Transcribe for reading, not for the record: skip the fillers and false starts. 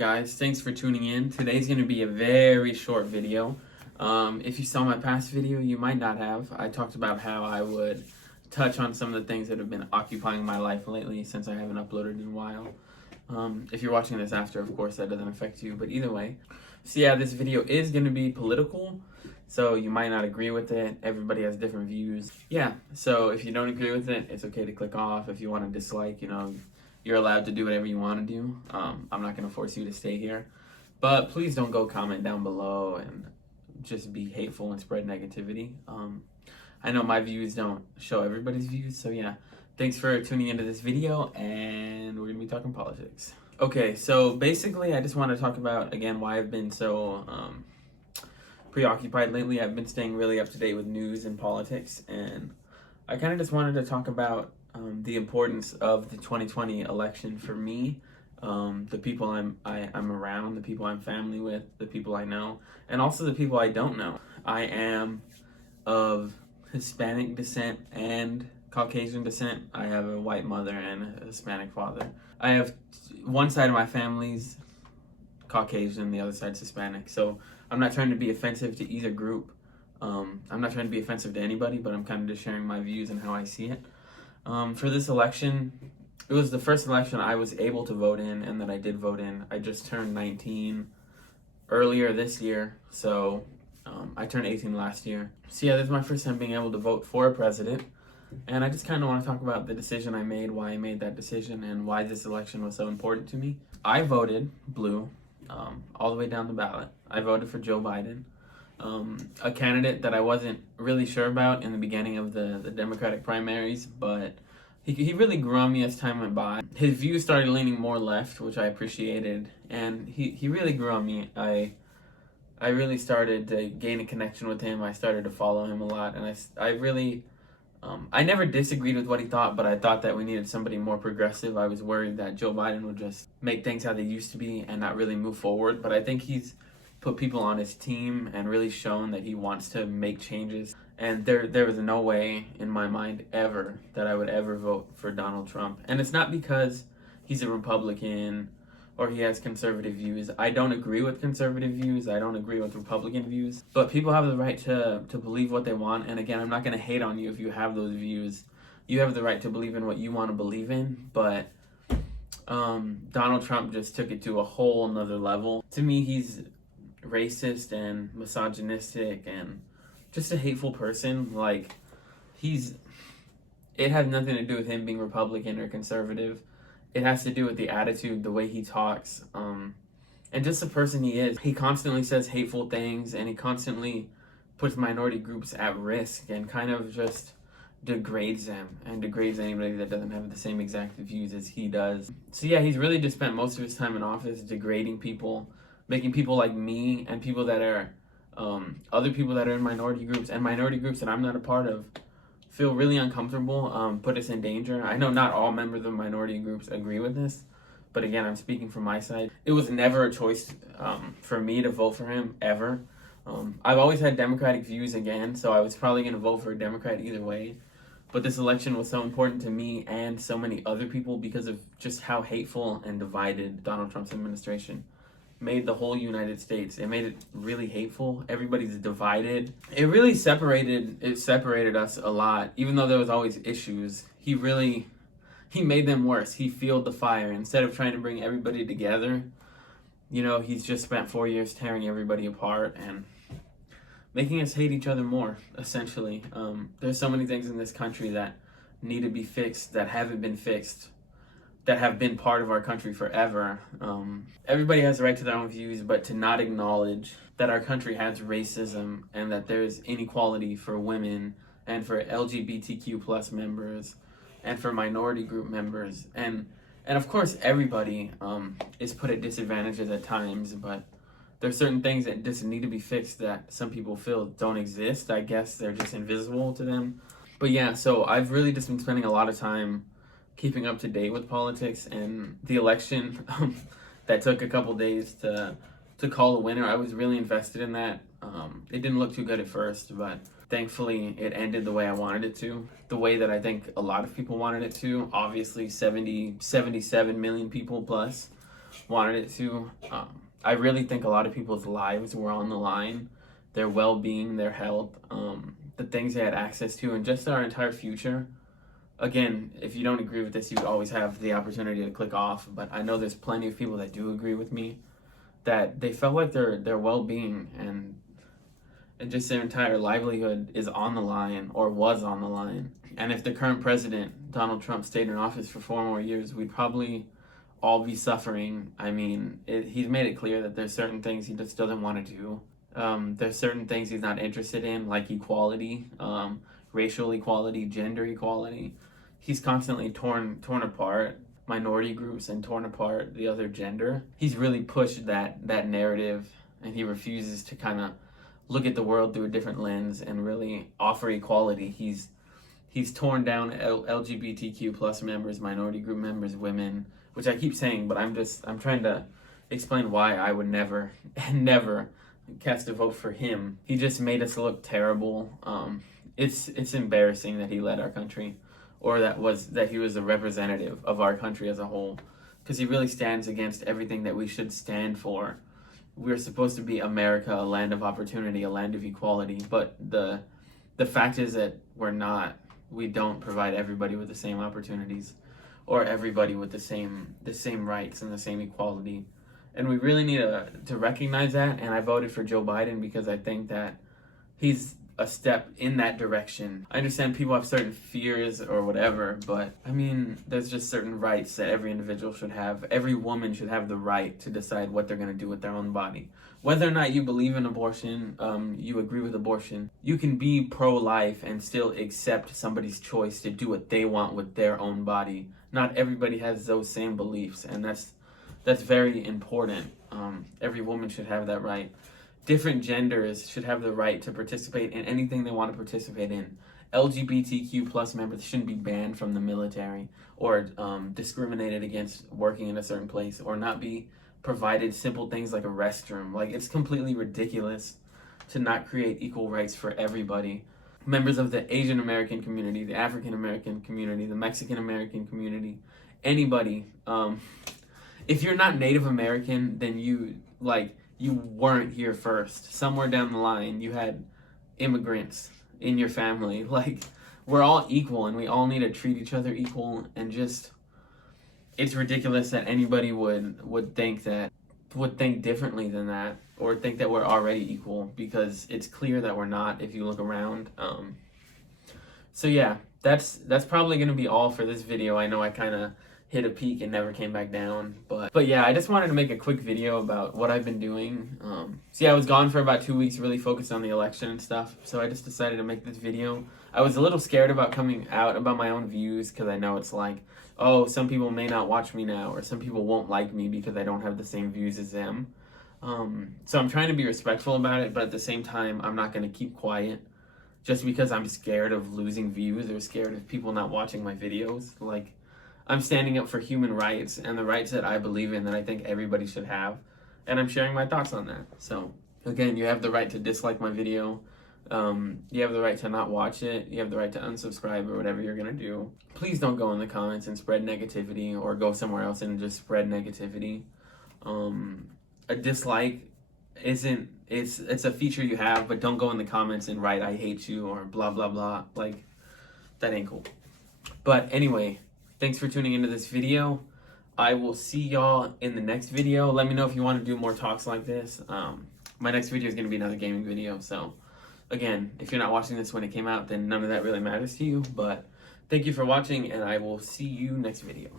guys, thanks for tuning in. Today's going to be a very short video. If you saw my past video, you might not have. I talked about how I would touch on some of the things that have been occupying my life lately since I haven't uploaded in a while. If you're watching this after, of course, that doesn't affect you, but either way. So yeah, this video is going to be political, so you might not agree with it. Everybody has different views. Yeah, so if you don't agree with it, it's okay to click off. If you want to dislike, you're allowed to do whatever you want to do. I'm not going to force you to stay here. But please don't go comment down below and just be hateful and spread negativity. I know my views don't show everybody's views, so yeah. Thanks for tuning into this video, and we're going to be talking politics. Okay, so basically I just want to talk about, again, why I've been so preoccupied lately. I've been staying really up to date with news and politics, and I kind of just wanted to talk about the importance of the 2020 election for me, the people I'm around, the people I'm family with, the people I know, and also the people I don't know. I am of Hispanic descent and Caucasian descent. I have a white mother and a Hispanic father. I have one side of my family's Caucasian, the other side's Hispanic. So I'm not trying to be offensive to either group. I'm not trying to be offensive to anybody, but I'm kind of just sharing my views and how I see it. For this election, it was the first election I was able to vote in and that I did vote in. I just turned 19 earlier this year, so I turned 18 last year. So yeah, this is my first time being able to vote for a president, and I just kind of want to talk about the decision I made, why I made that decision, and why this election was so important to me. I voted blue all the way down the ballot. I voted for Joe Biden, a candidate that I wasn't really sure about in the beginning of the Democratic primaries, but he really grew on me as time went by. His views started leaning more left, which I appreciated, and he really grew on me. I really started to gain a connection with him. I started to follow him a lot, and I really, I never disagreed with what he thought, but I thought that we needed somebody more progressive. I was worried that Joe Biden would just make things how they used to be and not really move forward, but I think he's put people on his team and really shown that he wants to make changes. And there was no way in my mind ever that I would ever vote for Donald Trump. And it's not because he's a Republican or he has conservative views. I don't agree with conservative views. I don't agree with Republican views. But people have the right to believe what they want. And again, I'm not going to hate on you if you have those views. You have the right to believe in what you want to believe in. But Donald Trump just took it to a whole nother level. To me, he's racist and misogynistic and just a hateful person. Like, it has nothing to do with him being Republican or conservative. It has to do with the attitude, the way he talks, and just the person he is. He constantly says hateful things, and he constantly puts minority groups at risk and kind of just degrades them and degrades anybody that doesn't have the same exact views as he does. So yeah, he's really just spent most of his time in office degrading people, making people like me and people that are other people that are in minority groups and minority groups that I'm not a part of feel really uncomfortable, put us in danger. I know not all members of minority groups agree with this, but again, I'm speaking from my side. It was never a choice for me to vote for him, ever. I've always had Democratic views again, so I was probably going to vote for a Democrat either way. But this election was so important to me and so many other people because of just how hateful and divided Donald Trump's administration made the whole United States. It made it really hateful. Everybody's divided. It really separated us a lot. Even though there was always issues, he made them worse. He fueled the fire. Instead of trying to bring everybody together, he's just spent 4 years tearing everybody apart and making us hate each other more, essentially. There's so many things in this country that need to be fixed, that haven't been fixed, that have been part of our country forever. Everybody has the right to their own views, but to not acknowledge that our country has racism and that there's inequality for women and for LGBTQ plus members and for minority group members. And of course, everybody is put at disadvantages at times, but there's certain things that just need to be fixed that some people feel don't exist. I guess they're just invisible to them. But yeah, so I've really just been spending a lot of time keeping up to date with politics, and the election that took a couple days to call a winner, I was really invested in that. It didn't look too good at first, but thankfully it ended the way I wanted it to, the way that I think a lot of people wanted it to. Obviously 77 million people plus wanted it to. I really think a lot of people's lives were on the line, their well-being, their health, the things they had access to, and just our entire future. Again, if you don't agree with this, you always have the opportunity to click off, but I know there's plenty of people that do agree with me, that they felt like their well-being and just their entire livelihood is on the line or was on the line. And if the current president, Donald Trump, stayed in office for 4 more years, we'd probably all be suffering. I mean, he's made it clear that there's certain things he just doesn't want to do. There's certain things he's not interested in, like equality, racial equality, gender equality. He's constantly torn apart minority groups and torn apart the other gender. He's really pushed that narrative, and he refuses to kind of look at the world through a different lens and really offer equality. He's torn down LGBTQ plus members, minority group members, women, which I keep saying, but I'm trying to explain why I would never cast a vote for him. He just made us look terrible. It's embarrassing that he led our country, or that he was a representative of our country as a whole, because he really stands against everything that we should stand for. We're supposed to be America, a land of opportunity, a land of equality, but the fact is that we're not. We don't provide everybody with the same opportunities, or everybody with the same rights and the same equality. And we really need to recognize that, and I voted for Joe Biden because I think that he's a step in that direction. I understand people have certain fears or whatever, but I mean, there's just certain rights that every individual should have. Every woman should have the right to decide what they're going to do with their own body. Whether or not you believe in abortion, you agree with abortion, you can be pro-life and still accept somebody's choice to do what they want with their own body. Not everybody has those same beliefs, and that's very important. Every woman should have that right. Different genders should have the right to participate in anything they want to participate in. LGBTQ plus members shouldn't be banned from the military, or discriminated against working in a certain place, or not be provided simple things like a restroom. Like, it's completely ridiculous to not create equal rights for everybody. Members of the Asian American community, the African American community, the Mexican American community, anybody. If you're not Native American, then you weren't here first. Somewhere down the line, you had immigrants in your family. Like, we're all equal, and we all need to treat each other equal. And just, it's ridiculous that anybody would think differently than that, or think that we're already equal, because it's clear that we're not if you look around. So yeah, that's probably gonna be all for this video. I know I kind of hit a peak and never came back down, but yeah, I just wanted to make a quick video about what I've been doing. So yeah, I was gone for about 2 weeks, really focused on the election and stuff, so I just decided to make this video. I was a little scared about coming out about my own views, because I know it's like, oh, some people may not watch me now, or some people won't like me because I don't have the same views as them. So I'm trying to be respectful about it, but at the same time, I'm not going to keep quiet just because I'm scared of losing views or scared of people not watching my videos. Like, I'm standing up for human rights and the rights that I believe in, that I think everybody should have, and I'm sharing my thoughts on that. So again, you have the right to dislike my video. You have the right to not watch it. You have the right to unsubscribe, or whatever you're gonna do. Please don't go in the comments and spread negativity, or go somewhere else and just spread negativity. A dislike it's a feature you have, but don't go in the comments and write "I hate you" or blah blah blah. Like, that ain't cool. But anyway, thanks for tuning into this video. I will see y'all in the next video. Let me know if you want to do more talks like this. My next video is going to be another gaming video. So again, if you're not watching this when it came out, then none of that really matters to you. But thank you for watching, and I will see you next video.